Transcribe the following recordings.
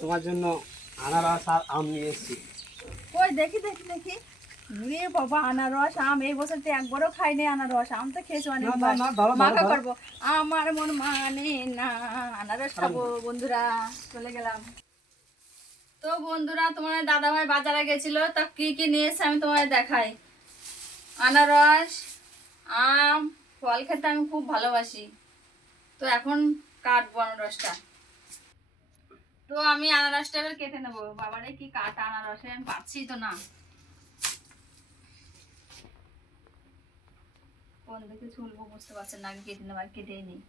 তোমার জন্য আনারস আর আম নিয়ে কই দেখি দেখি দেখি রে বাবা আনারস আম এই বছর তো একবারও খাইনি আনারস আম তো খেয়েছো অনেক মাখা করবো আমার মন মানে না আনারস খাবো বন্ধুরা চলে গেলাম তো বন্ধুরা তোমার দাদা ভাই বাজারে গেছিল তা কি কি নিয়েছে আমি তোমায় দেখাই আনারস আম ফল খেতে আমি খুব ভালোবাসি তো এখন কাটবো আনারসটা তো আমি আনারসটা এবার কেটে নেবো বাবারে কি কাটা আনারস আমি পাচ্ছি তো না কোন দিকে ছুলবো বুঝতে পারছেন না কেটে নেবো আর কেটেই নেই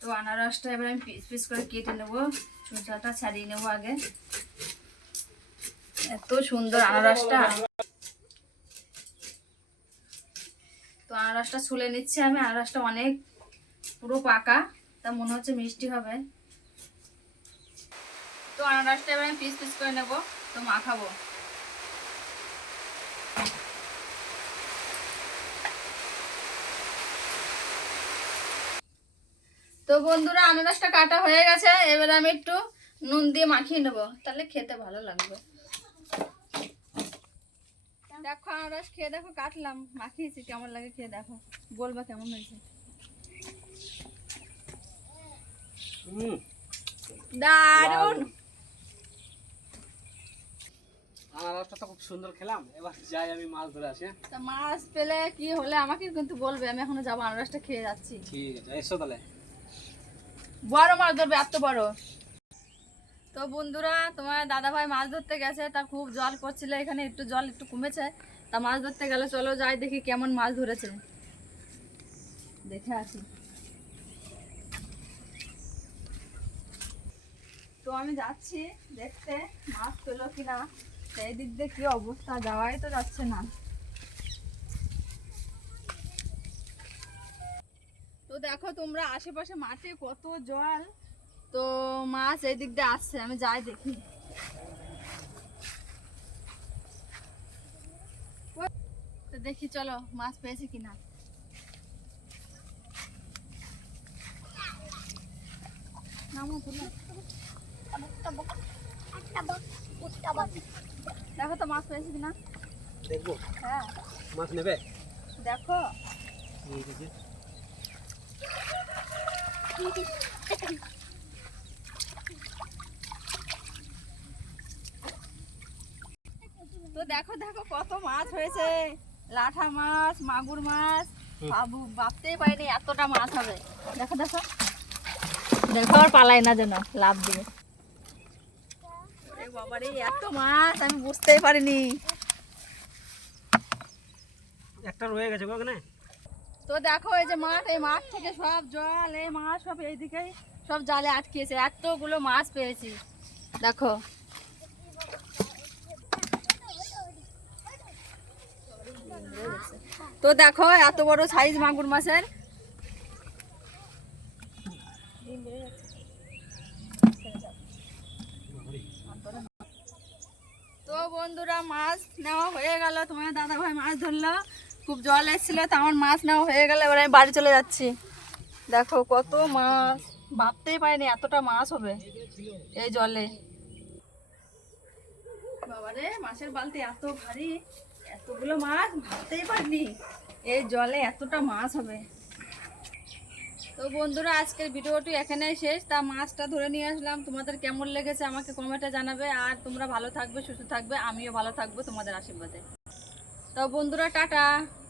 তো আনারসটা এবার আমি পিস পিস করে কেটে নেবো ছুলটা ছাড়িয়ে নেবো আগে এত সুন্দর আনারসটা তো আনারসটা ছুলে নিচ্ছি আমি আনারসটা অনেক পুরো পাকা তা মনে হচ্ছে মিষ্টি হবে তো আনারসটা এবার আমি পিস পিস করে নেবো তো মাখাবো তো বন্ধুরা আনারসটা কাটা হয়ে গেছে এবার আমি একটু নুন দিয়ে মাখিয়ে নেবো তাহলে খেতে ভালো লাগবে দেখো আনারস খেয়ে দেখো কাটলাম মাখিয়েছি কেমন লাগে খেয়ে দেখো বলবা কেমন হয়েছে দারুন আনারসটা তো খুব সুন্দর খেলাম এবার যাই আমি মাছ ধরে আসি হ্যাঁ? তা মাছ পেলে কি হলে আমাকে কিন্তু বলবে আমি এখনো যাবো আনারসটা খেয়ে যাচ্ছি ঠিক আছে এসো তাহলে বড় মাছ ধরবে এত বড় তো বন্ধুরা তোমার দাদা ভাই মাছ ধরতে গেছে তা খুব জল করছিল এখানে একটু জল একটু কমেছে তা মাছ ধরতে গেলে চলো যাই দেখি কেমন মাছ ধরেছে দেখে আসি তো আমি যাচ্ছি দেখতে মাছ পেলো কিনা সেই দিক দিয়ে কি অবস্থা যাওয়াই তো যাচ্ছে না তো দেখো তোমরা আশেপাশে মাঠে কত জল তো মাছ এই দিক দিয়ে আসছে আমি যাই দেখি তো দেখি চলো মাছ পেয়েছে কিনা দেখো তো মাছ পেয়েছে কিনা দেখবো হ্যাঁ মাছ নেবে দেখো ঠিক আছে তো দেখো দেখো কত মাছ হয়েছে লাঠা মাছ মাগুর মাছ বাবু ভাবতেই পারিনি এতটা মাছ হবে দেখো দেখো দেখো আর পালায় না যেন লাভ দিয়ে বাবারে এত মাছ আমি বুঝতেই পারিনি একটা রয়ে গেছে ওখানে তো দেখো এই যে মাঠ এই মাঠ থেকে সব জল এই মাছ সব এইদিকেই সব জালে আটকিয়েছে এতগুলো মাছ পেয়েছি দেখো তো দেখো এত বড় সাইজ মাগুর মাছের তো বন্ধুরা মাছ নেওয়া হয়ে গেল তোমার দাদা ভাই মাছ ধরলো খুব জল এসেছিল তেমন মাছ নেওয়া হয়ে গেল এবার আমি বাড়ি চলে যাচ্ছি দেখো কত মাছ ভাবতেই পারিনি এতটা মাছ হবে এই জলে বাবারে মাছের বালতি এত ভারী এতগুলো মাছ ভাবতেই পারিনি এই জলে এতটা মাছ হবে তো বন্ধুরা আজকের ভিডিওটি এখানেই শেষ তা মাছটা ধরে নিয়ে আসলাম তোমাদের কেমন লেগেছে আমাকে কমেন্টে জানাবে আর তোমরা ভালো থাকবে সুস্থ থাকবে আমিও ভালো থাকবো তোমাদের আশীর্বাদে তো বন্ধুরা টাটা